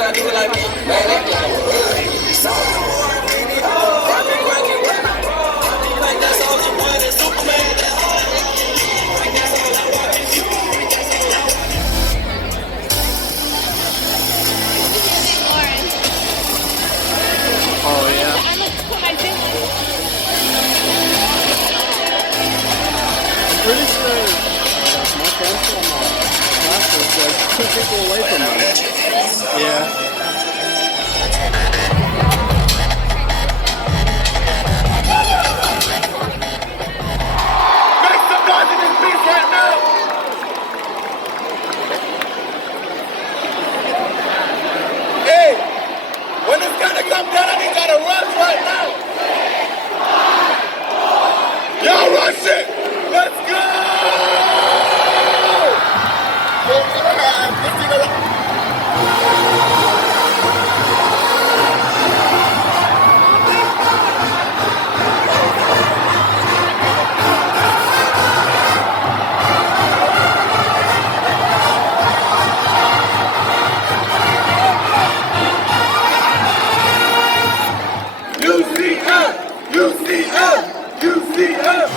try to do it like me. Man, that be like, so like that soldier boy, that Superman, that oh yeah. I'm pretty sure my friends from class was like 2 people away from us. Yeah. Make some noise in this piece right now! Hey! When it's gonna come down, I need y'all to rush right now! Y'all rush it! Let's go! UCF! UCF! UCF!